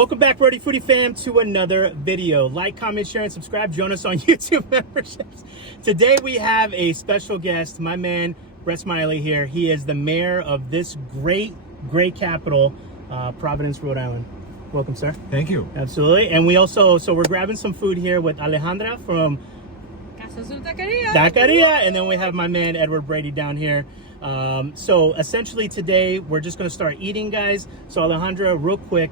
Welcome back, Foody fam, to another video. Like, comment, share, and subscribe. Join us on YouTube memberships. Today we have a special guest, my man, Smiley here. He is the mayor of this great capital, Providence, Rhode Island. Welcome, sir. Thank you. Absolutely. And we also, so we're grabbing some food here with Alejandra from Azul Taqueria. And then we have my man, Edward Brady, down here. So essentially today, we're just going to start eating, guys. So Alejandra, real quick,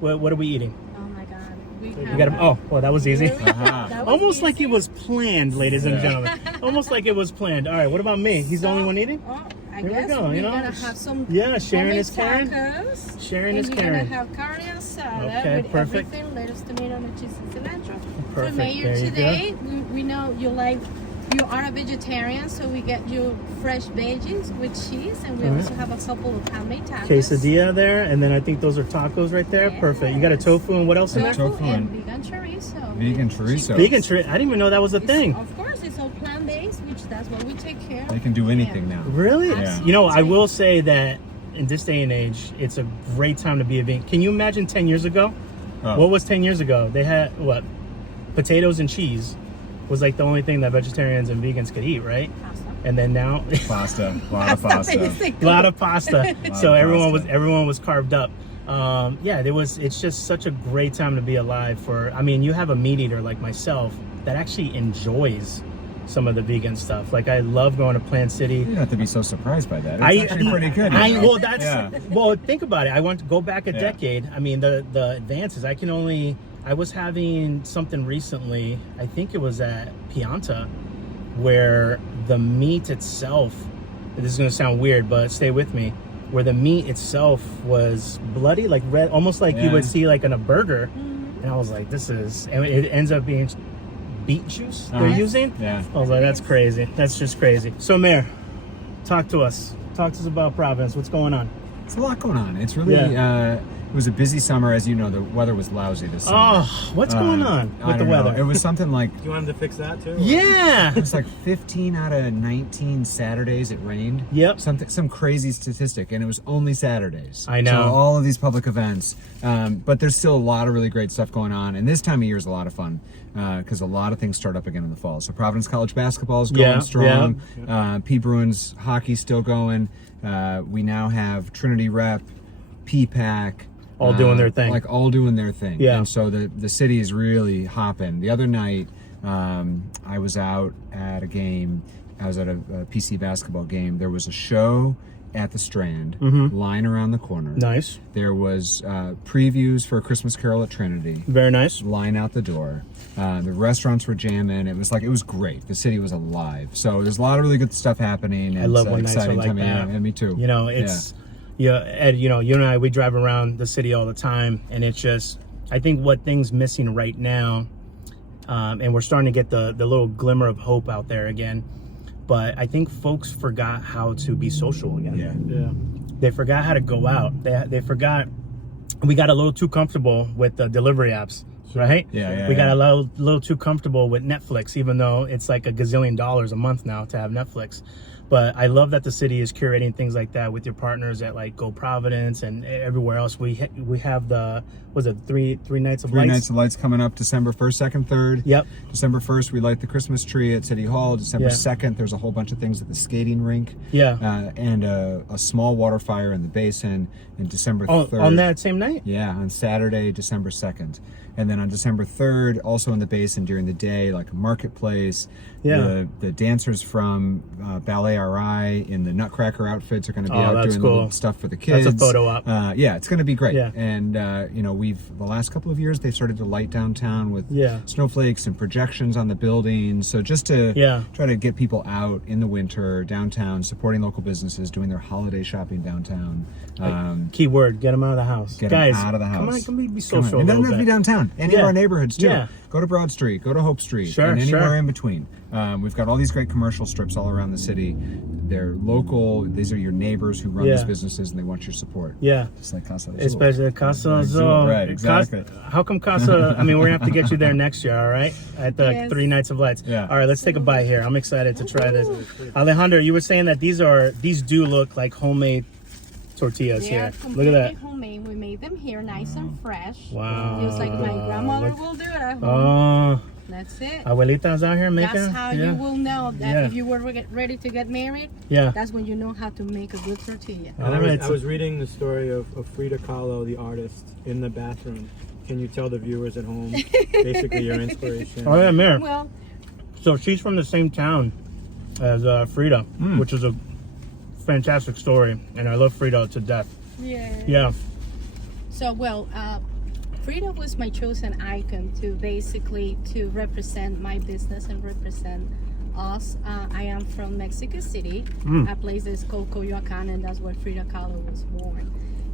what are we eating? Oh my God. We got oh, well, that was easy. That was Almost easy. like it was planned, ladies and gentlemen. Almost like it was planned. All right, what about me? He's the only one eating? Oh, I Here guess we go, you know? We're gonna have some sharing is caring. tacos, Sharing is and caring. we're gonna have carne asada Okay, with perfect. everything, lettuce, tomato, and cheese and cilantro. Perfect. So Mayor, There you today we know you are a vegetarian, so we get you fresh veggies with cheese, and we also have a couple of handmade tacos. Quesadilla there, and then I think those are tacos right there. Yes. Perfect. You got a tofu and what else in there? Tofu and and vegan chorizo. vegan with chorizo. chicken. Vegan chorizo. I didn't even know that was a thing. Of course, it's all plant-based, which that's what we take care of. They can do anything now. Really? Yeah. You know, I will say that in this day and age, it's a great time to be a vegan. Can you imagine 10 years ago? Oh. What was 10 years ago? They had, what? Potatoes and cheese was like the only thing that vegetarians and vegans could eat, right? Pasta. And then now... Pasta, a lot of pasta. a lot of pasta. So of everyone was carved up. Yeah, it's just such a great time to be alive I mean, you have a meat eater like myself that actually enjoys some of the vegan stuff. Like, I love going to Plant City. You don't have to be so surprised by that. It's actually pretty good. Well, think about it. I want to go back a decade. I mean, the advances. I was having something recently, I think it was at Pianta, where the meat itself, this is going to sound weird, but stay with me, where the meat itself was bloody, like red, almost like you would see like in a burger. And I was like, and it ends up being beet juice they're using. Yeah. I was like, that's crazy. That's just crazy. So, Mayor, talk to us. Talk to us about Providence. What's going on? It's a lot going on. It's really, it was a busy summer. As you know, the weather was lousy this summer. Oh, what's going on with the weather? It was something like, You wanted to fix that too? Yeah. it was like 15 out of 19 Saturdays it rained. Yep. Some crazy statistic, and it was only Saturdays. I know. So all of these public events, but there's still a lot of really great stuff going on, and this time of year is a lot of fun because a lot of things start up again in the fall. So Providence College basketball is going strong. P. Bruins hockey still going. We now have Trinity Rep, P-PAC. All doing their thing. Like all doing their thing. Yeah. And so the city is really hopping. The other night, I was out at a game. I was at a PC basketball game. There was a show at the Strand, line around the corner. Nice. There was previews for A Christmas Carol at Trinity. Very nice. Line out the door. The restaurants were jamming. It was great. The city was alive. So there's a lot of really good stuff happening. I love when nights are like time of that. year. Yeah, me too. You know, Ed, you and I, we drive around the city all the time, and it's just, I think what thing's missing right now, and we're starting to get the little glimmer of hope out there again, but I think folks forgot how to be social again. Yeah. They forgot how to go out. They forgot, we got a little too comfortable with the delivery apps, right? We got a little too comfortable with Netflix, even though it's like $1 gazillion a month now to have Netflix. But I love that the city is curating things like that with your partners at like Go Providence and everywhere else. We have the, was it three nights of lights? 3 nights of lights coming up December 1st, 2nd, 3rd. Yep. December 1st, we light the Christmas tree at City Hall. December 2nd, there's a whole bunch of things at the skating rink. Yeah. And a small water fire in the basin. And December 3rd. On that same night? Yeah, on Saturday, December 2nd. And then on December 3rd, also in the basin during the day, like a marketplace. Yeah. The dancers from Ballet RI in the Nutcracker outfits are going to be out doing little stuff for the kids. That's a photo op. Yeah, it's going to be great. Yeah. And, the last couple of years, they've started to light downtown with snowflakes and projections on the buildings. So just to try to get people out in the winter downtown, supporting local businesses, doing their holiday shopping downtown. Key word, get them out of the house. Get Guys, them out of the house. Come on, be social. It doesn't have to be downtown. Any of our neighborhoods, too. Yeah. Go to Broad Street, go to Hope Street, and anywhere in between. We've got all these great commercial strips all around the city. They're local. These are your neighbors who run these businesses, and they want your support. Yeah. Just like Casa. Especially Casa Azul. Right, exactly. How come Casa? I mean, we're going to have to get you there next year, all right? At the 3 nights of lights. Yeah. All right, let's take a bite here. I'm excited to try this. Alejandra, you were saying that these do look like homemade tortillas They are here. Look completely at that. homemade. We made them here, nice and fresh. Wow. Just like my grandmother will do it at home. Oh, That's it. abuelitas out here making. That's how yeah. you will know that Yeah. if you were ready to get married. Yeah. That's when you know how to make a good tortilla. And Alright, I was reading the story of Frida Kahlo, the artist, in the bathroom. Can you tell the viewers at home basically your inspiration? Oh yeah, Mayor. Well, So she's from the same town as Frida, which is a fantastic story, and I love Frida to death. yeah. Yeah. So Frida was my chosen icon to basically to represent my business and represent us. I am from Mexico City, a place that's called Coyoacan, and that's where Frida Kahlo was born.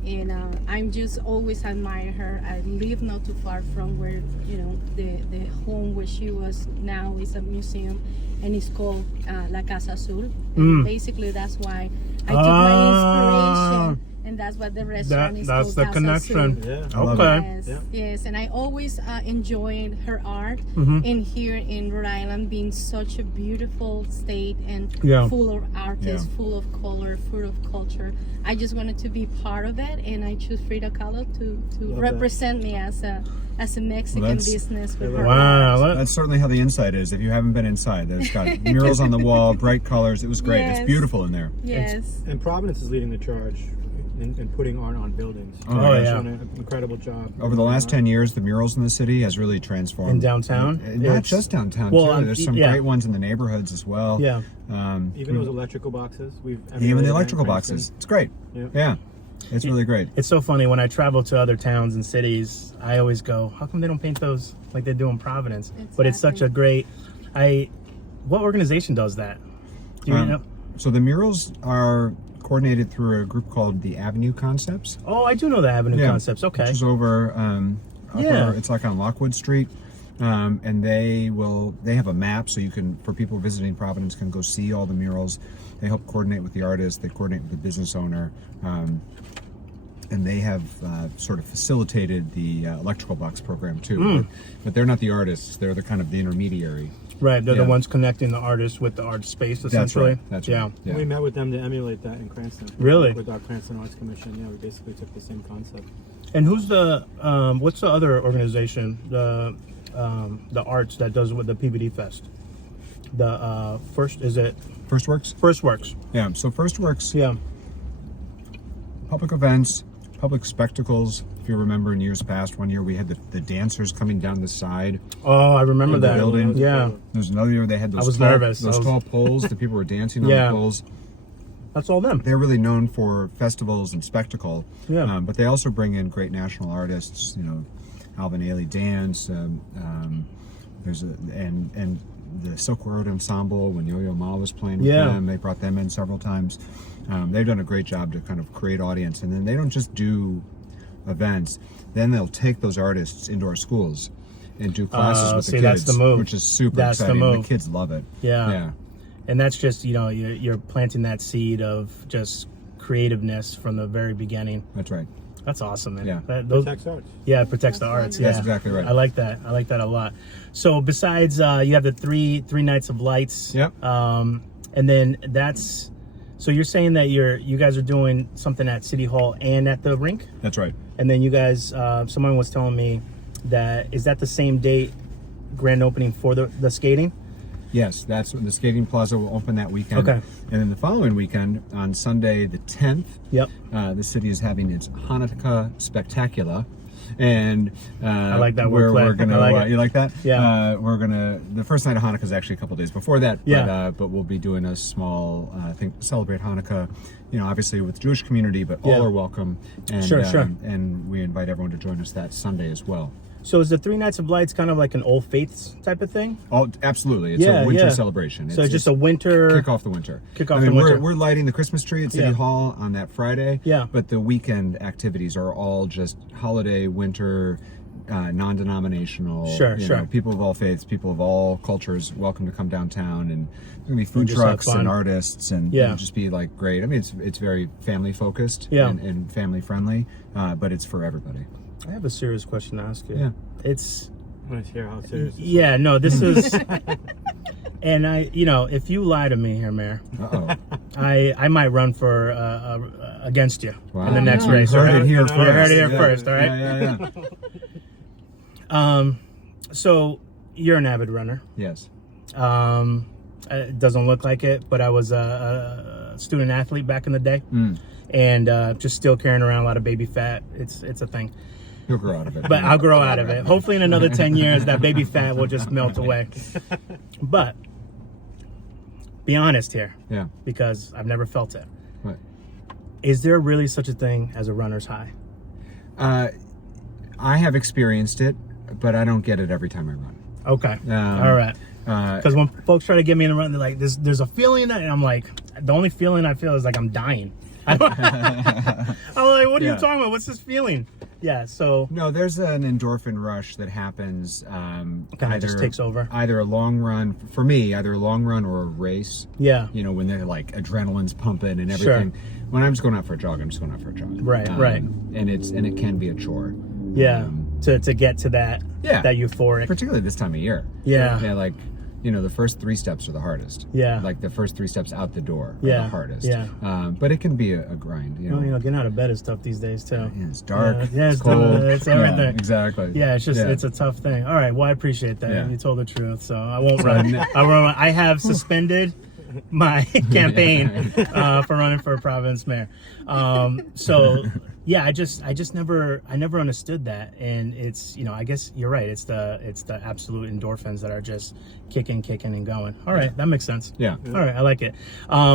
And I'm just always admire her. I live not too far from where, you know, the home where she was now is a museum, and it's called La Casa Azul. And basically that's why I took my inspiration, and that's what the restaurant is That's called, the Casa connection. Azul. Yeah. I love Okay. Yes, Yeah. yes, and I always enjoyed her art. And here in Rhode Island, being such a beautiful state and Yeah. full of artists, Yeah. full of color, full of culture, I just wanted to be part of it, and I choose Frida Kahlo to Love represent me as a Mexican that's- business with I her love art. Wow. That's certainly how the inside is. If you haven't been inside, there's got murals on the wall, bright colors. It was great. Yes. It's beautiful in there. Yes. And Providence is leading the charge in putting art on buildings. Oh, yeah. They've done an incredible job. Over the last 10 years, the murals in the city has really transformed. In downtown? And not It's- just downtown, Well, too. There's some yeah. great ones in the neighborhoods as well. Yeah. Even those electrical boxes. Even the electrical boxes. It's great. Yeah. Yeah. It's really great. It's so funny when I travel to other towns and cities. I always go, "How come they don't paint those like they do in Providence?" But it's such a great. What organization does that? Do you know? So the murals are coordinated through a group called the Avenue Concepts. Oh, I do know the Avenue Concepts. Okay. Which is over, Yeah. it's like on Lockwood Street. And they have a map so you can, for people visiting Providence, can go see all the murals. They help coordinate with the artist, they coordinate with the business owner. And they have sort of facilitated the electrical box program too. But they're not the artists, they're the kind of the intermediary. Right, they're the Yeah. ones connecting the artist with the art space, essentially. That's yeah. right. Yeah. We met with them to emulate that in Cranston. Really? With our Cranston Arts Commission. Yeah, we basically took the same concept. And who's the what's the other organization, the arts that does with the PBD Fest? The First First Works? Yeah, so First Works, Yeah. public events, public spectacles. If you remember in years past, one year we had the dancers coming down the side. Oh, I remember In the that. building. Yeah. There's another year they had those I was nervous. those tall poles that people were dancing on Yeah. the poles. That's all them. They're really known for festivals and spectacle. Yeah. But they also bring in great national artists, you know, Alvin Ailey Dance, there's and the Silk Road Ensemble, when Yo-Yo Ma was playing with Yeah. them, they brought them in several times. They've done a great job to kind of create audience, and then they don't just do events, then they'll take those artists into our schools and do classes with the see, kids, that's the move. which is super That's the exciting. move. The kids love it. Yeah. And that's just, you know, you're planting that seed of just creativeness from the very beginning. That's right. That's awesome, man. Yeah. Protects arts. Yeah, it protects the arts. Yeah, That's exactly right. I like that. I like that a lot. So besides, you have the three nights of lights. Yep. And then that's. So you're saying that you guys are doing something at City Hall and at the rink, That's right. and then you guys. Someone was telling me that is that the same date, grand opening for the skating. Yes, that's when the skating plaza will open that weekend. Okay. And then the following weekend, on Sunday the 10th, Yep. the city is having its Hanukkah Spectacular. And I like that where wordplay. we're gonna, I like it. you like that? Yeah. We're gonna, the first night of Hanukkah is actually a couple days before that. Yeah. But we'll be doing a small thing to celebrate Hanukkah. You know, obviously with the Jewish community, but Yeah. all are welcome. And, Sure. And we invite everyone to join us that Sunday as well. So is the 3 nights of lights kind of like an Old Faiths type of thing? Oh, absolutely! It's Yeah, a winter yeah. celebration. So it's just a winter kick off the winter. Kick off I mean, the winter. We're lighting the Christmas tree at City Yeah. Hall on that Friday. Yeah. But the weekend activities are all just holiday, winter, non-denominational. Sure, you sure. know, people of all faiths, people of all cultures, welcome to come downtown, and there's gonna be food just have trucks fun. and artists, and Yeah. it'll just be like great. I mean, it's very family focused. Yeah. And family friendly, but it's for everybody. I have a serious question to ask you. Yeah. It's I want to hear how serious. yeah, no, this is And if you lie to me here, Mayor, I might run for against you in the next race. You heard it here first. You heard it here first. All right. Yeah. So you're an avid runner. Yes. It doesn't look like it, but I was a student athlete back in the day, and just still carrying around a lot of baby fat. It's a thing. You'll grow out of it. But I'll grow out of it. Hopefully in another 10 years, that baby fat will just melt away. But be honest here. Yeah. Because I've never felt it. What? Is there really such a thing as a runner's high? I have experienced it, but I don't get it every time I run. Okay. All right. Because when folks try to get me in the run, they're like, there's a feeling that, and I'm like, the only feeling I feel is like I'm dying. I'm like, what are you talking about? What's this feeling? Yeah, so... No, there's an endorphin rush that happens kind of just takes over. Either a long run, for me, either a long run or a race. Yeah. When they're like adrenaline's pumping and everything. Sure. When I'm just going out for a jog, I'm just going out for a jog. Right, right. And it can be a chore. Yeah, to get to that, that euphoric. Particularly this time of year. Yeah. Yeah, like... the first 3 steps are the hardest. Yeah. Like the first 3 steps out the door are the hardest. Yeah. But it can be a grind. Getting out of bed is tough these days too. Yeah, it's dark. Yeah, it's cold. It's everything. Yeah, exactly. Yeah, it's just it's a tough thing. All right, well I appreciate that. Yeah. You told the truth, so I won't run. I have suspended my campaign for running for Providence mayor. So yeah, I never understood that, and it's I guess you're right. It's the absolute endorphins that are just kicking and going. All right, that makes sense. Yeah. All right, I like it.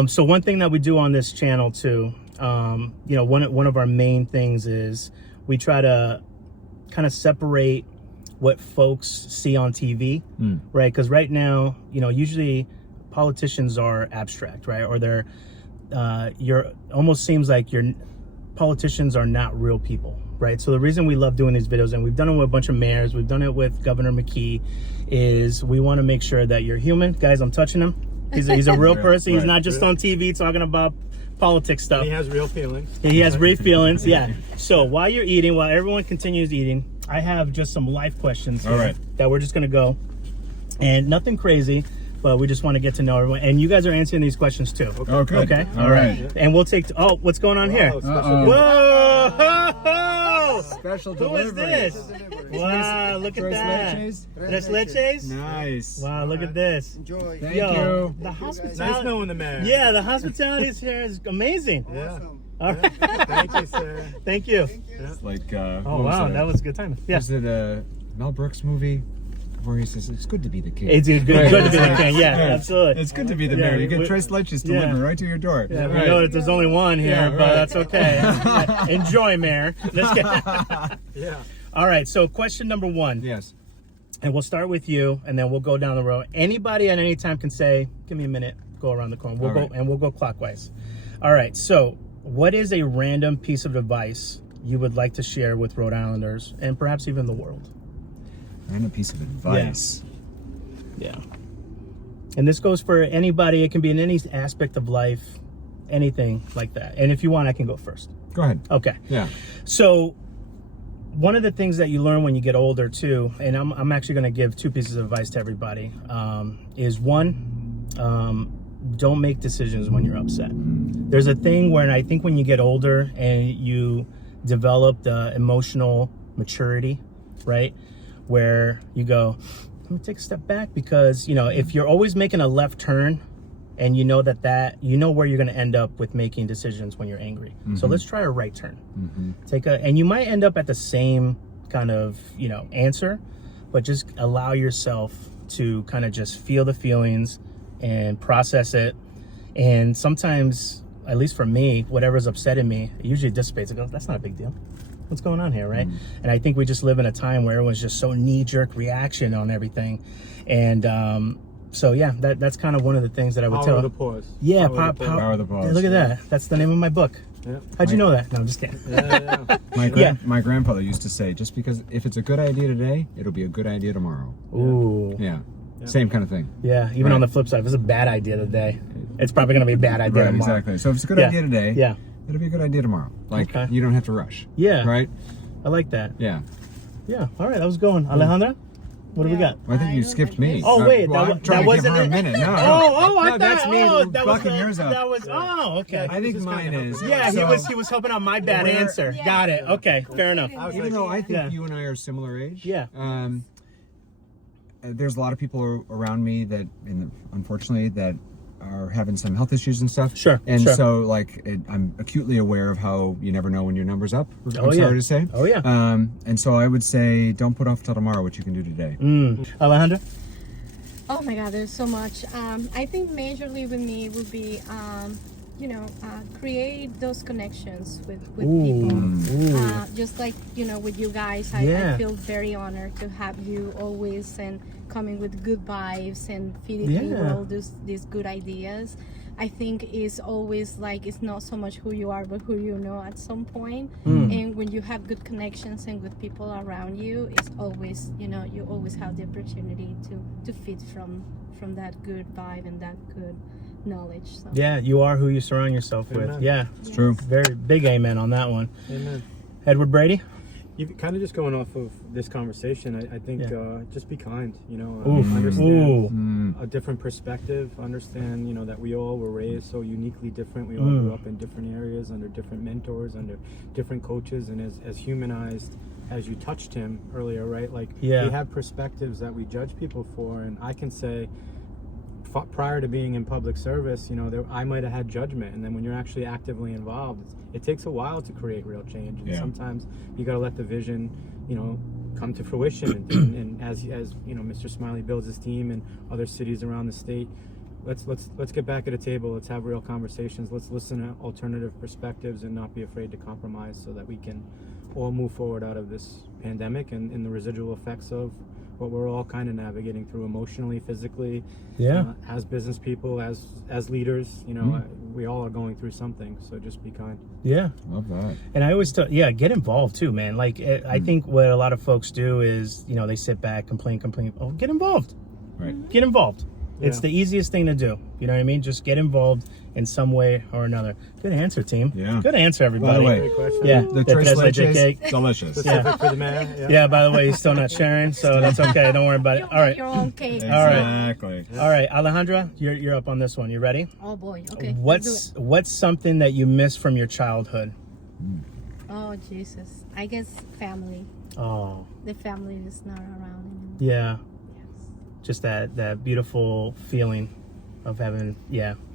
So one thing that we do on this channel too, one of our main things is we try to kind of separate what folks see on TV, right? Because right now, usually politicians are abstract, right? Or they're almost seems like your politicians are not real people, right? So the reason we love doing these videos, and we've done it with a bunch of mayors, we've done it with Governor McKee, is we want to make sure that you're human. Guys, I'm touching him. He's a real person. He's not just on TV talking about politics stuff. And he has real feelings. He has real feelings, yeah. So while you're eating, while everyone continues eating, I have just some life questions here that we're just going to go. And nothing crazy, but we just want to get to know everyone. And you guys are answering these questions too. Okay. Okay? All right. Yeah. And we'll take... what's going on here? Whoa! Special Who is this? Wow, look at that. Tres leches? Nice. Wow, look at this. Enjoy. Thank you. The hospitality... Nice knowing the man. Yeah, the hospitality here is amazing. Yeah. All right. Thank you, sir. Thank you. It's like... oh, wow, that was a good time. Yeah. Was it a Mel Brooks movie? Where he says, it's good to be the king. It's good to be the king, yeah, absolutely. It's good to be the mayor. You get Tres Leches delivered right to your door. Yeah, we know that there's only one here, but that's okay. Enjoy, Mayor. Yeah. All right, so question number 1. Yes. And we'll start with you, and then we'll go down the road. Anybody at any time can say, give me a minute, go around the corner. We'll go clockwise. All right, so what is a random piece of advice you would like to share with Rhode Islanders, and perhaps even the world? And a piece of advice. Yeah. And this goes for anybody. It can be in any aspect of life, anything like that. And if you want, I can go first. Go ahead. Okay. Yeah. So one of the things that you learn when you get older too, and I'm actually going to give 2 pieces of advice to everybody, is 1, don't make decisions when you're upset. There's a thing where I think when you get older and you develop the emotional maturity, right? Where you go, let me take a step back, because if you're always making a left turn and you know that you know where you're going to end up with making decisions when you're angry. So let's try a right turn. And you might end up at the same kind of answer, but just allow yourself to kind of just feel the feelings and process it. And sometimes, at least for me, whatever's upsetting me, it usually dissipates. It goes, that's not a big deal. What's going on here, right? And I think we just live in a time where everyone's just so knee-jerk reaction on everything. And so yeah, that's kind of one of the things that I would Power tell. of the pause. Yeah, Power of the pause. Power of the pause. Look at that. That's the name of my book. Yeah. How'd you know that? No, I'm just kidding. Yeah. My grandfather used to say, just because if it's a good idea today, it'll be a good idea tomorrow. Ooh. Yeah. Same kind of thing. Yeah, even on the flip side, if it's a bad idea today, it's probably going to be a bad idea tomorrow. Exactly. So if it's a good idea today, yeah, it'll be a good idea tomorrow. Like, you don't have to rush. Yeah. Right? I like that. Yeah. Yeah. All right, that was going. Alejandra? What do we got? Well, I think I you don't skipped like me. this. Oh, wait, well, that I'm trying wasn't to give her it? a minute. No, I no, thought that's me that was fucking yours up. That was okay. I think just mine kinda is. Yeah, so, he was helping out my bad Where- answer. Yeah. Got it. Okay, fair enough. I was Even like, though I think Yeah. you and I are similar age. Yeah. There's a lot of people around me that, unfortunately, that are having some health issues and stuff. Sure, And sure. so, like, I'm acutely aware of how you never know when your number's up. Oh, I'm yeah. sorry to say. Oh, yeah. And so I would say, don't put off till tomorrow what you can do today. Alejandra? Oh my God, there's so much. I think majorly with me would be, create those connections with people. Just like, with you guys, Yeah. I feel very honored to have you always and coming with good vibes and feeding me Yeah. all these good ideas. I think is always like, it's not so much who you are, but who you know at some point. And when you have good connections and good people around you, it's always, you always have the opportunity to feed from that good vibe and that good knowledge. So. Yeah, you are who you surround yourself with. Amen. Yeah, It's true. very big amen on that one. Amen. Edward Brady? You kind of just going off of this conversation, I think Yeah. just be kind, Oof. understand Ooh. a different perspective, understand, that we all were raised so uniquely different. We all grew up in different areas, under different mentors, under different coaches, and as humanized as you touched him earlier, right? Like, Yeah. we have perspectives that we judge people for, and I can say, prior to being in public service, I might have had judgment, and then when you're actually actively involved, it takes a while to create real change, and sometimes you got to let the vision, come to fruition. And as Mr. Smiley builds his team and other cities around the state, let's get back at a table. Let's have real conversations. Let's listen to alternative perspectives and not be afraid to compromise, so that we can all move forward out of this pandemic and the residual effects of what we're all kind of navigating through emotionally, physically, as business people, as leaders. We all are going through something, so just be kind. Yeah. Love that. And I always tell, get involved too, man. Like, I think what a lot of folks do is, they sit back, complain. Oh, get involved. Right. Get involved. It's Yeah. the easiest thing to do. You know what I mean? Just get involved in some way or another. Good answer, team. Yeah. Good answer, everybody. By the way, Great question. Yeah. The Tres tres leche leches, cake. delicious. Specific for the mayor. Yeah, by the way, he's still not sharing, so that's okay. Don't worry about it. You All right. make your own cake. All right. Exactly. All right, Alejandra, you're up on this one. You ready? Oh boy. Okay. let's do What's something that you miss from your childhood? it. Oh Jesus. I guess family. Oh, The family is not around anymore. yeah. Yes. Just that beautiful feeling of having,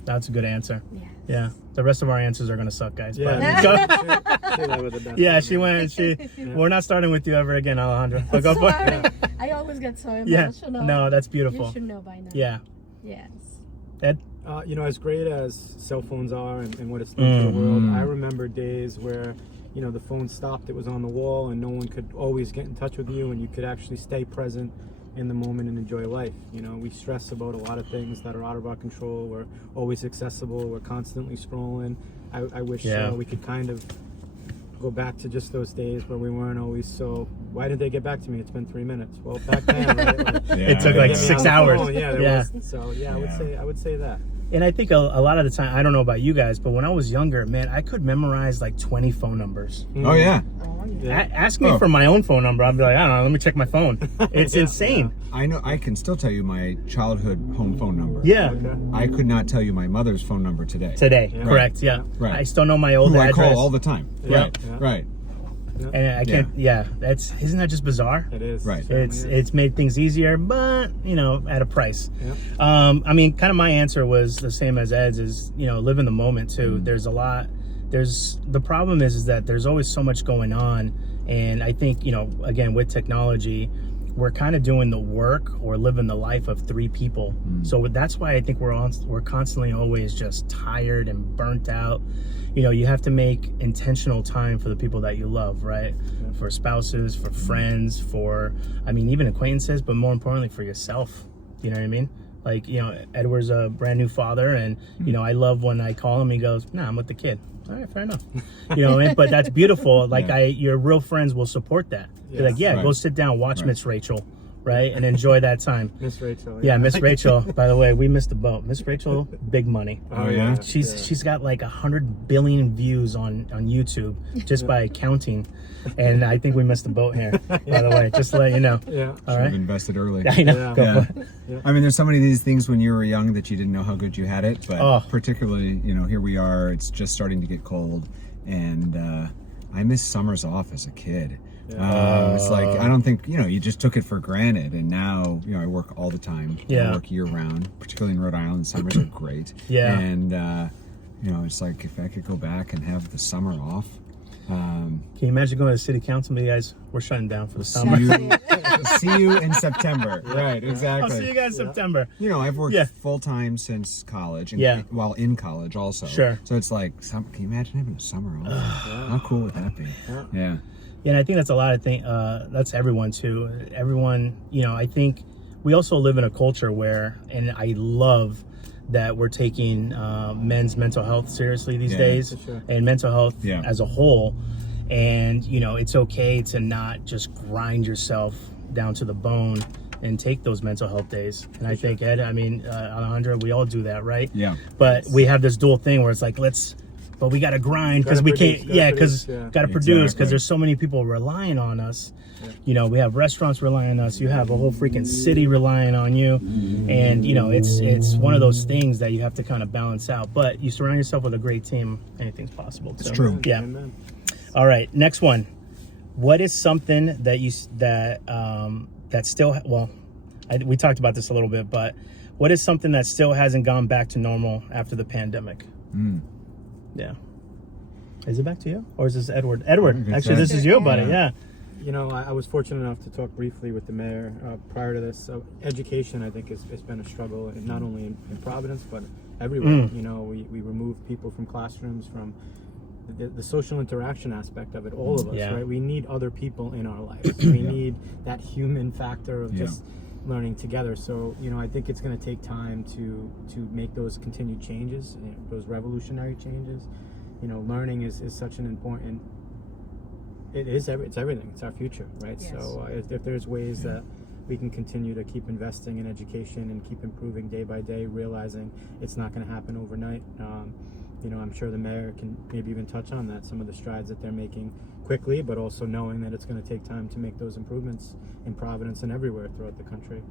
that's a good answer. Yes. Yeah. The rest of our answers are going to suck, guys. Yeah. But yeah, she went, we're not starting with you ever again, Alejandra. But go for Sorry. it. I always get so Yeah. emotional. No, that's beautiful. You should know by now. Yeah. Yes. Ed? As great as cell phones are and what it's done for the world, I remember days where, the phone stopped, it was on the wall, and no one could always get in touch with you, and you could actually stay present in the moment and enjoy life. We stress about a lot of things that are out of our control. We're always accessible. We're constantly scrolling. I wish we could kind of go back to just those days where we weren't always so, why did they get back to me? It's been 3 minutes. Well, back then, right? It took like Get me 6 on the hours. phone. Yeah, there Yeah. was. So I would say that. And I think a lot of the time, I don't know about you guys, but when I was younger, man, I could memorize like 20 phone numbers. Oh yeah. Ask me for my own phone number. I'll be like, I don't know, let me check my phone. It's insane. I know. I can still tell you my childhood home phone number. Yeah. Okay. I could not tell you my mother's phone number today. Today, Yeah. correct, yeah. Right. I still know my old Who I address. call all the time. Yeah. Right. Yeah. Right. And I can't, isn't that just bizarre? It is. Right. It's made things easier, but at a price. Yeah. I mean, kind of my answer was the same as Ed's, is live in the moment too. There's the problem is that there's always so much going on, and I think again with technology, we're kind of doing the work or living the life of 3 people. So that's why I think we're constantly always just tired and burnt out. You have to make intentional time for the people that you love, right? Yeah. For spouses, for friends, even acquaintances, but more importantly for yourself. You know what I mean? Like, Edward's a brand new father, and I love when I call him, he goes, nah, I'm with the kid. All right, fair enough. But that's beautiful. Like, your real friends will support that. They're like, Yes. go sit down, watch Right. Miss Rachel, right, and enjoy that time. Miss Rachel. Yeah, Miss Rachel. By the way, we missed the boat. Miss Rachel, big money. Oh, yeah? She's got like 100 billion views on YouTube just by counting, and I think we missed the boat here. By the way, just to let you know. Yeah. All Should right. have invested early. I know. Yeah. Go Yeah. for it. Yeah. I mean, there's so many of these things when you were young that you didn't know how good you had it, but particularly, you know, here we are, it's just starting to get cold, and I miss summers off as a kid. It's like, I don't think, you know, you just took it for granted, and now, you know, I work all the time. Yeah. I work year round, particularly in Rhode Island. Summers are great. Yeah. And, you know, it's like, if I could go back and have the summer off. Can you imagine going to the city council meeting, guys? We're shutting down for the summer. See you in September. Right, exactly. I'll see you guys in September. You know, I've worked full time since college, and while in college also. Sure. So it's like, can you imagine having a summer off? How cool would that be? Yeah. Yeah, and I think that's a lot of things. That's everyone too. Everyone, you know, I think we also live in a culture where, and I love that we're taking men's mental health seriously these days, for sure. and mental health as a whole. And you know, it's okay to not just grind yourself down to the bone and take those mental health days. And I think Alejandra, we all do that, right? Yeah. But we have this dual thing where it's like, but we got to grind because we can't. Got to produce because there's so many people relying on us. Yeah. You know, we have restaurants relying on us. You have a whole freaking city relying on you, and you know, it's one of those things that you have to kind of balance out. But you surround yourself with a great team, anything's possible. It's true. Yeah. Amen. All right, next one. What is something that that still we talked about this a little bit, but what is something that still hasn't gone back to normal after the pandemic? Yeah. Is it back to you? Or is this Edward? Edward, actually, this is you, buddy. Yeah. You know, I was fortunate enough to talk briefly with the mayor prior to this. Education, I think, has been a struggle, and not only in Providence, but everywhere. You know, we remove people from classrooms, from the social interaction aspect of it, all of us, right? We need other people in our lives. We need that human factor of just learning together. So, you know, I think it's going to take time to make those continued changes, you know, those revolutionary changes. You know, learning is such an important, it's everything. It's our future, right? Yes. So if there's ways that we can continue to keep investing in education and keep improving day by day, realizing it's not going to happen overnight. You know, I'm sure the mayor can maybe even touch on that, some of the strides that they're making quickly, but also knowing that it's going to take time to make those improvements in Providence and everywhere throughout the country.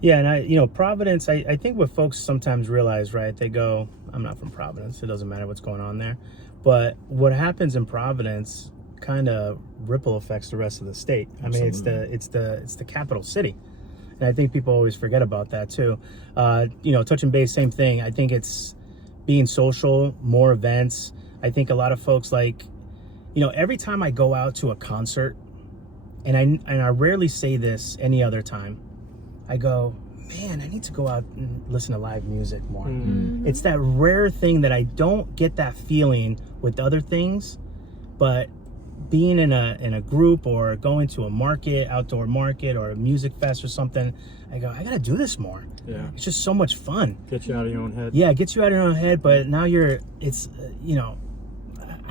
Yeah, and Providence, I think what folks sometimes realize, right, they go, I'm not from Providence, it doesn't matter what's going on there. But what happens in Providence kind of ripple affects the rest of the state. Absolutely. I mean, it's the capital city. And I think people always forget about that too. Touch and base, same thing. I think it's being social, more events. I think a lot of folks every time I go out to a concert, and I rarely say this any other time, I go, man, I need to go out and listen to live music more. Mm-hmm. It's that rare thing that I don't get that feeling with other things, but being in a group or going to a market, outdoor market, or a music fest or something, I go, I gotta do this more. Yeah. It's just so much fun. Get you out of your own head. Yeah, it gets you out of your own head, but now I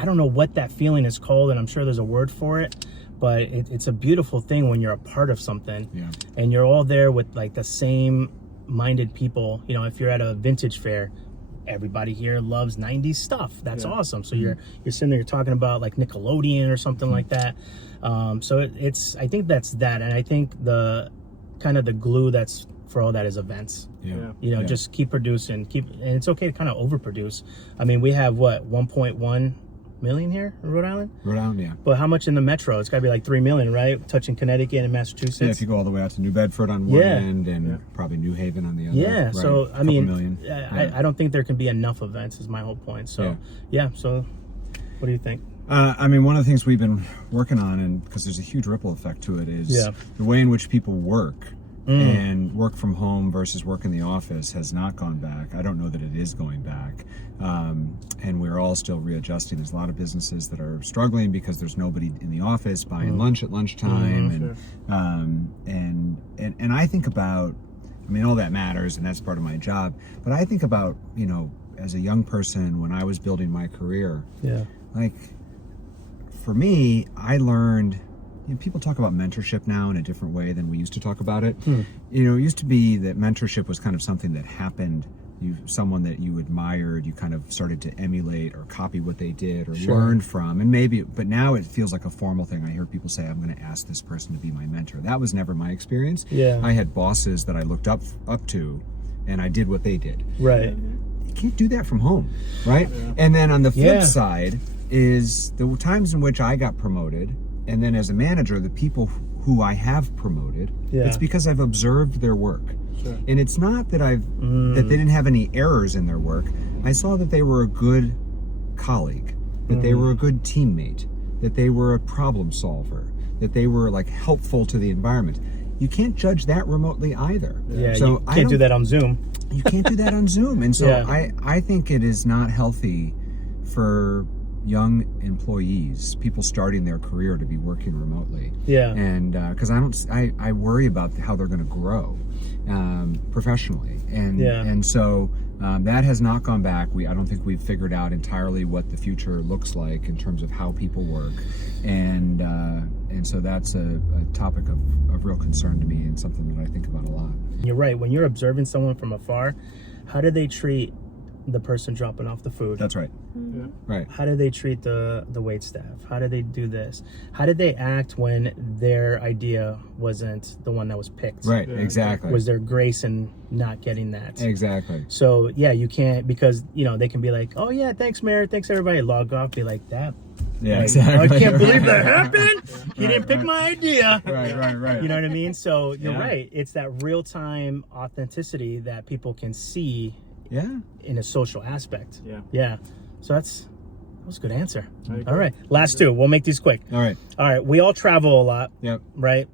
don't know what that feeling is called, and I'm sure there's a word for it, but it's a beautiful thing when you're a part of something, and you're all there with like the same minded people. You know, if you're at a vintage fair, everybody here loves 90s stuff. That's awesome. So you're sitting there, you're talking about like Nickelodeon or something like that. So I think that's that, and I think the kind of the glue that's for all that is events. Just keep producing, and it's okay to kind of overproduce. I mean, we have 1.1 million here in Rhode Island? Rhode Island, yeah. But how much in the metro? It's got to be like 3 million, right? Touching Connecticut and Massachusetts. Yeah, if you go all the way out to New Bedford on one end and probably New Haven on the other. Yeah, right. so I mean, I don't think there can be enough events is my whole point. So, so what do you think? I mean, one of the things we've been working on, and because there's a huge ripple effect to it, is the way in which people work. And work from home versus work in the office has not gone back. I don't know that it is going back. And we're all still readjusting. There's a lot of businesses that are struggling because there's nobody in the office buying lunch at lunchtime. And I think about, I mean, all that matters, and that's part of my job. But I think about, as a young person, when I was building my career, like, for me, I learned people talk about mentorship now in a different way than we used to talk about it. You know, it used to be that mentorship was kind of something that happened. Someone that you admired, you kind of started to emulate or copy what they did or learn from, and maybe, but now it feels like a formal thing. I hear people say, I'm going to ask this person to be my mentor. That was never my experience. I had bosses that I looked up to, and I did what they did. Right. You can't do that from home, right? And then on the flip side is the times in which I got promoted, and then as a manager, the people who I have promoted, it's because I've observed their work. And it's not that that they didn't have any errors in their work. I saw that they were a good colleague, that they were a good teammate, that they were a problem solver, that they were like helpful to the environment. You can't judge that remotely either. So you can't do that on Zoom. You can't do that on Zoom. And so I think it is not healthy for young employees, people starting their career, to be working remotely. And because I worry about how they're going to grow professionally, and so that has not gone back. I don't think we've figured out entirely what the future looks like in terms of how people work, and so that's a topic of real concern to me, and something that I think about a lot. You're right. When you're observing someone from afar, how do they treat the person dropping off the food? That's right. Right. How do they treat the wait staff? How do they do this? How did they act when their idea wasn't the one that was picked? Right. Exactly. Was there grace in not getting that? Exactly. So you can't, because they can be like, oh yeah, thanks Mayor, thanks everybody, log off, be like that. Exactly. I can't believe that happened. He didn't pick my idea. Right. You know what I mean? So you're right. It's that real time authenticity that people can see. In a social aspect. So that was a good answer. All right, last two. We'll make these quick. All right. We all travel a lot. Right.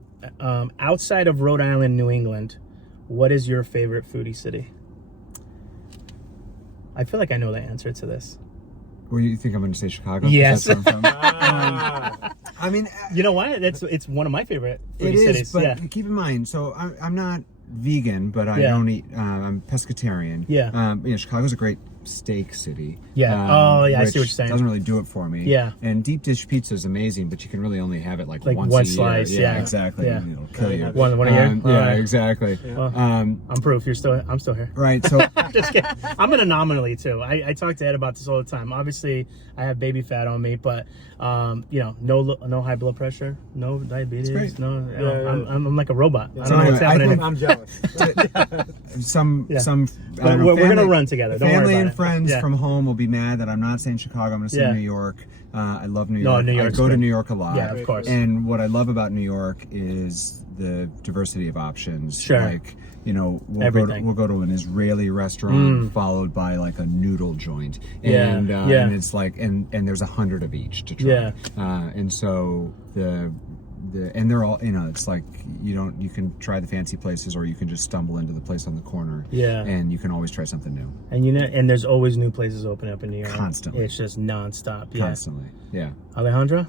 Outside of Rhode Island, New England, what is your favorite foodie city? I feel like I know the answer to this. Well, you think I'm going to say Chicago? Yes. That's where I'm from. I mean, you know what? It's one of my favorite foodie cities. But keep in mind, so I'm not vegan, but I don't eat. I'm pescatarian. Chicago's a great steak city. I see what you're saying. Doesn't really do it for me. And deep dish pizza is amazing, but you can really only have it like once one a year. slice. Exactly. It'll kill you. One a year. Exactly. Well, I'm proof. I'm still here. Right. So just kidding. I'm an anomaly too. I talk to Ed about this all the time. Obviously, I have baby fat on me, but no high blood pressure, no diabetes. I'm like a robot. I don't know what's happening. I'm jealous. We're gonna run together. Don't family worry about and friends from home will be mad that I'm not saying Chicago. I'm going to say New York. I love New York. I go to New York a lot. Yeah, of course. And what I love about New York is the diversity of options. Sure. Like, we'll go to an Israeli restaurant followed by like a noodle joint. And it's like, and there's 100 of each to try. And so and they're all, it's like you can try the fancy places, or you can just stumble into the place on the corner. And you can always try something new. And and there's always new places opening up in New York. Constantly. It's just nonstop. Constantly. Alejandra?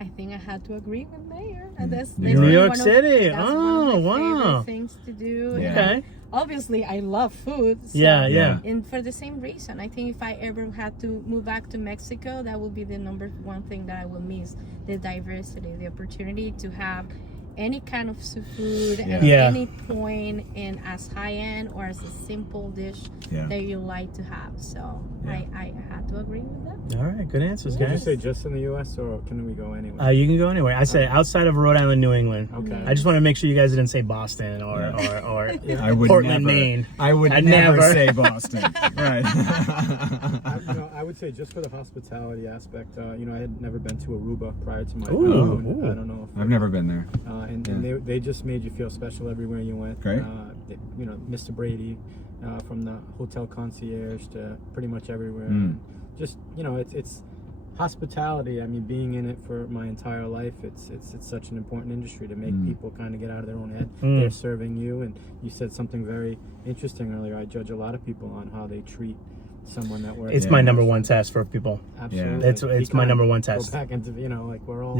I think I had to agree with Mayor. That's New York City. That's one of my favorite things to do. Okay. Obviously, I love food. So, and for the same reason, I think if I ever had to move back to Mexico, that would be the number one thing that I will miss: the diversity, the opportunity to have any kind of seafood at any point, and as high end or as a simple dish that you like to have. So I had to agree with that. All right, good answers, Did you guys. say just in the U.S. or can we go anywhere? You can go anywhere. I say outside of Rhode Island, New England. Okay. I just want to make sure you guys didn't say Boston or I would Portland, never, Maine. I would never say Boston. Right. I would say just for the hospitality aspect. I had never been to Aruba prior to my Ooh. I don't know. I've never been there. And they just made you feel special everywhere you went. Great. Mr. Brady, from the hotel concierge to pretty much everywhere. Just it's hospitality. I mean, being in it for my entire life, it's such an important industry to make people kind of get out of their own head. They're serving you, and you said something very interesting earlier. I judge a lot of people on how they treat someone that works. It's my number one test for people. Absolutely. It's my number one test. Go back into, like we're all,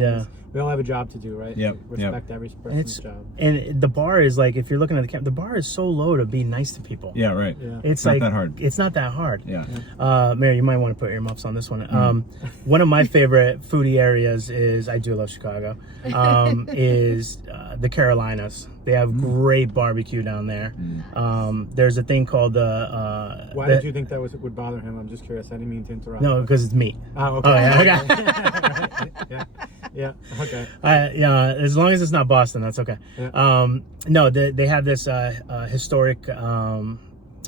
we all have a job to do, right? Yep. Respect every person's job. And the bar is like, if you're looking at the camp, the bar is so low to be nice to people. Yeah, right. Yeah. It's not like, that hard. It's not that hard. Yeah. Mary, you might want to put earmuffs on this one. One of my favorite foodie areas is, I do love Chicago, is the Carolinas. They have great barbecue down there. There's a thing called Why did you think that would bother him? I'm just curious. I didn't mean to interrupt. No, because it's meat. Oh, okay. Oh, yeah, okay. Yeah, okay. Yeah, as long as it's not Boston, that's okay. Yeah. No, they have this historic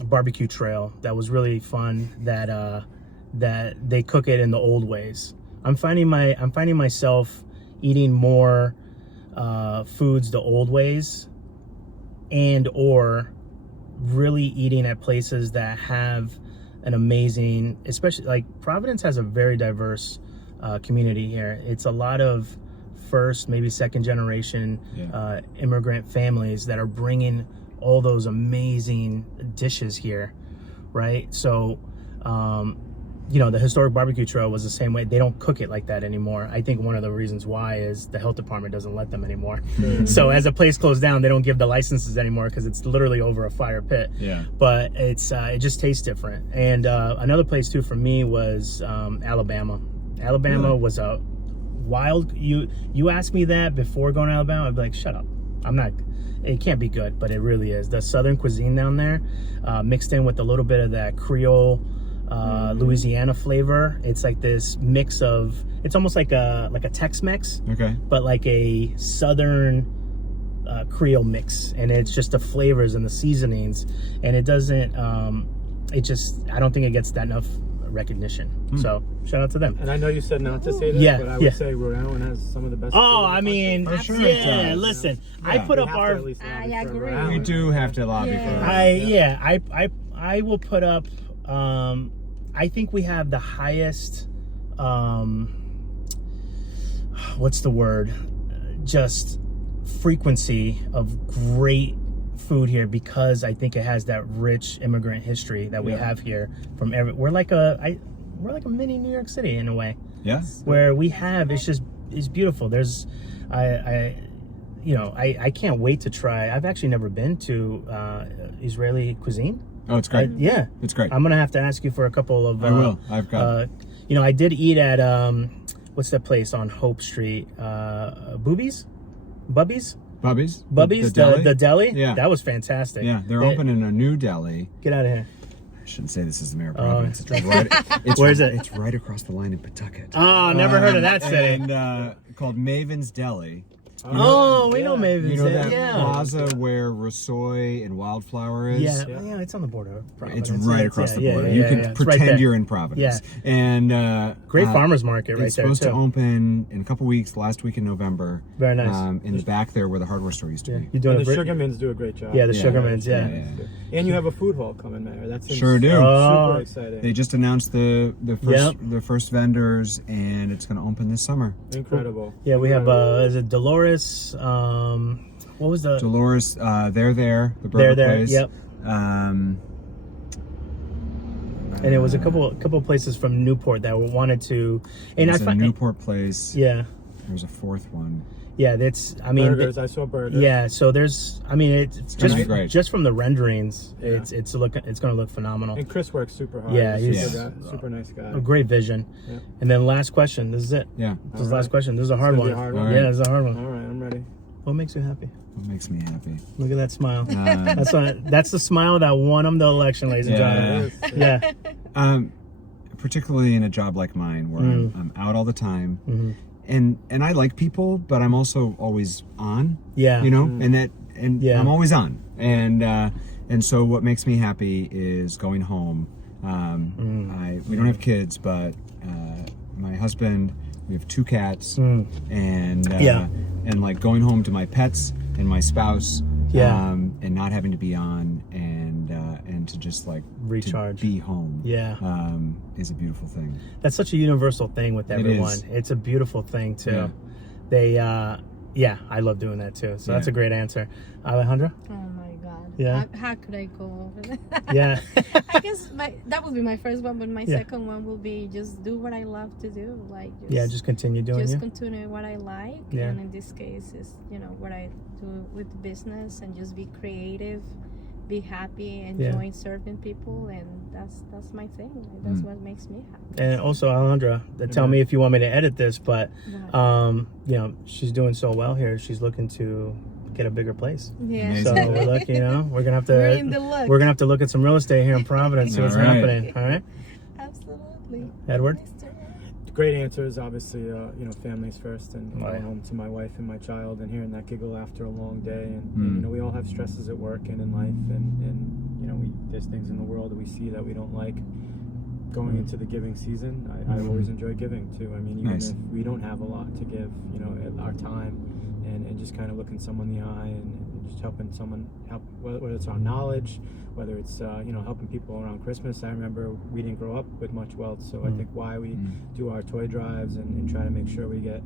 barbecue trail that was really fun. That they cook it in the old ways. I'm finding myself eating more foods the old ways, and or really eating at places that have an amazing, especially like Providence has a very diverse community here. It's a lot of first, maybe second generation immigrant families that are bringing all those amazing dishes here, right? So the historic barbecue trail was the same way. They don't cook it like that anymore. I think one of the reasons why is the health department doesn't let them anymore. So as a place closed down, they don't give the licenses anymore because it's literally over a fire pit. Yeah. But it just tastes different. And another place too for me was Alabama. Alabama was a wild. You asked me that before going to Alabama, I'd be like, shut up. I'm not. It can't be good, but it really is. The Southern cuisine down there, mixed in with a little bit of that Creole. Louisiana flavor. It's like this mix of, it's almost like a Tex-Mex, but like a Southern Creole mix, and it's just the flavors and the seasonings, and it doesn't I don't think it gets that enough recognition. So shout out to them. And I know you said not to say this, but I would say Rhode Island has some of the best. Listen, I put up our. I agree. We do have to lobby for that. I will put up. I think we have the highest, what's the word? Just frequency of great food here, because I think it has that rich immigrant history that we have here from we're like a mini New York City in a way. Yes. Where we have, it's beautiful. There's, I can't wait to try. I've actually never been to Israeli cuisine. Oh, it's great. It's great. I'm gonna have to ask you for a couple of. I will. I've got. I did eat at what's that place on Hope Street? Bubby's, the deli. Yeah, that was fantastic. Yeah, they're opening a new deli. Get out of here. I shouldn't say this is the Mayor of Providence. Where's it? It's right across the line in Pawtucket. Oh, never heard of that city. And called Maven's Deli. We know Maven's. You know that plaza where Rasoy and Wildflower is? Yeah, it's on the border of Providence. It's right across the border. You can pretend you're in Providence. And great farmers market right there. It's supposed to open in a couple weeks, last week in November. Very nice. In the back there where the hardware store used to be. The Sugarmans do a great job. Yeah, the Sugarmans, And you have a food hall coming there. That's sure do. Super exciting. They just announced the first vendors, and it's going to open this summer. Incredible. Yeah, we have is it Dolores? What was the Dolores? They're there. The burger place. Yep. And it was a couple places from Newport that wanted to. And There's a Newport place. Yeah. There's a fourth one. Yeah, burgers. I saw burgers. Yeah, so there's. It's just from the renderings. Yeah. It's going to look phenomenal. And Chris works super hard. Yeah, he's super nice guy. A great vision. Yeah. And then last question. This is it. Yeah. This is the last question. This is a hard one. Right. Yeah, this is a hard one. All right, I'm ready. What makes you happy? What makes me happy? Look at that smile. That's the smile that won him the election, ladies and gentlemen. Yeah. Particularly in a job like mine, where I'm out all the time. Mm-hmm. And I like people, but I'm also always on. Yeah. I'm always on. And so what makes me happy is going home. We don't have kids, but my husband, we have 2 cats, and like going home to my pets and my spouse, and not having to be on and to just like recharge, to be home, is a beautiful thing. That's such a universal thing with everyone. It's a beautiful thing too. They I love doing that too. So that's a great answer. Alejandra? Oh my God. Yeah. How could I go? Yeah. I guess that would be my first one, but my Yeah. second one will be just do what I love to do. Like Just continue doing just it. continue what I like. Yeah. And in this case, is what I do with business and just be creative, be happy, enjoy serving people, and that's my thing. Like, that's what makes me happy. And also, Alejandra, tell me if you want me to edit this, but she's doing so well here. She's looking to get a bigger place. Yeah. So we're lucky, we're gonna have to. We're in the look. We're gonna have to look at some real estate here in Providence. See what's All right. happening. All right, Absolutely. Edward. Great answers, obviously. Families first, and Right. going home to my wife and my child, and hearing that giggle after a long day. And we all have stresses at work and in life, and there's things in the world that we see that we don't like. Going into the giving season, I always enjoy giving too. I mean, even Nice. if we don't have a lot to give, our time, and just kind of looking someone in the eye and just helping someone help, whether it's our knowledge, whether it's helping people around Christmas. I remember we didn't grow up with much wealth, so I think why we do our toy drives and try to make sure we get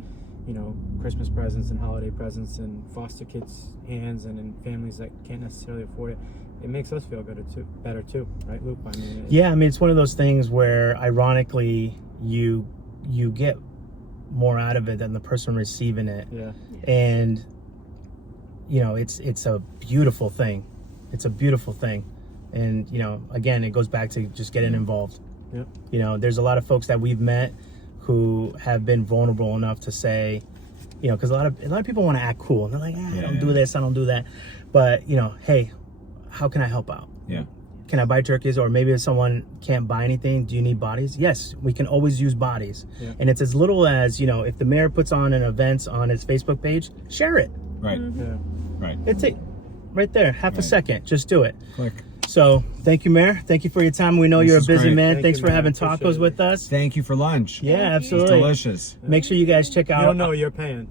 Christmas presents and holiday presents in foster kids' hands and in families that can't necessarily afford it. It makes us feel better too, right, Luke? I mean, It's one of those things where, ironically, you get more out of it than the person receiving it. Yeah. And it's a beautiful thing. It's a beautiful thing. And again, it goes back to just getting involved. Yeah. There's a lot of folks that we've met who have been vulnerable enough to say, because a lot of people want to act cool, and they're like, I don't do this, I don't do that. But hey, how can I help out? Yeah. Can I buy turkeys? Or maybe if someone can't buy anything, do you need bodies? Yes, we can always use bodies. Yeah. And it's as little as, if the mayor puts on an event on his Facebook page, share it. Right. Yeah. Right. It's it. Right there, half a second. Just do it. Click. So thank you, Mayor. Thank you for your time. We know This you're a is busy great. man. Thank Thanks you, for man. having Appreciate tacos it. with us. Thank you for lunch. Yeah, It's absolutely. delicious. Make sure you guys check out. You don't know you're paying.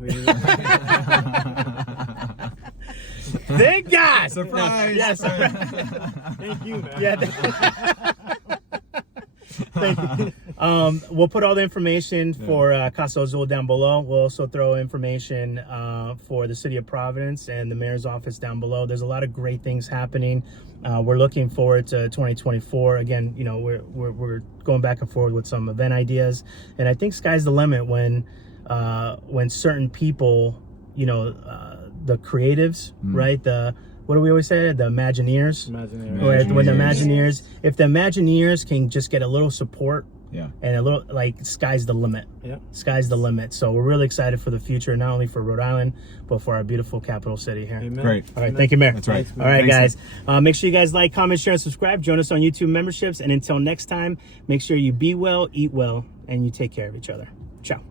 Thank God. Surprise. Yes. Thank you, man. Yeah. Thank you. We'll put all the information for Casa Azul down below. We'll also throw information for the city of Providence and the mayor's office down below. There's a lot of great things happening. We're looking forward to 2024. Again, we're going back and forth with some event ideas, and I think sky's the limit when certain people, the creatives, right? What do we always say? The Imagineers. When the Imagineers, if the Imagineers can just get a little support, and a little, sky's the limit. Yeah. Sky's the limit. So we're really excited for the future, not only for Rhode Island, but for our beautiful capital city here. Amen. Great. All right, thank you, Mayor. That's right. All right, Thanks, guys. Make sure you guys like, comment, share, and subscribe. Join us on YouTube memberships. And until next time, make sure you be well, eat well, and you take care of each other. Ciao.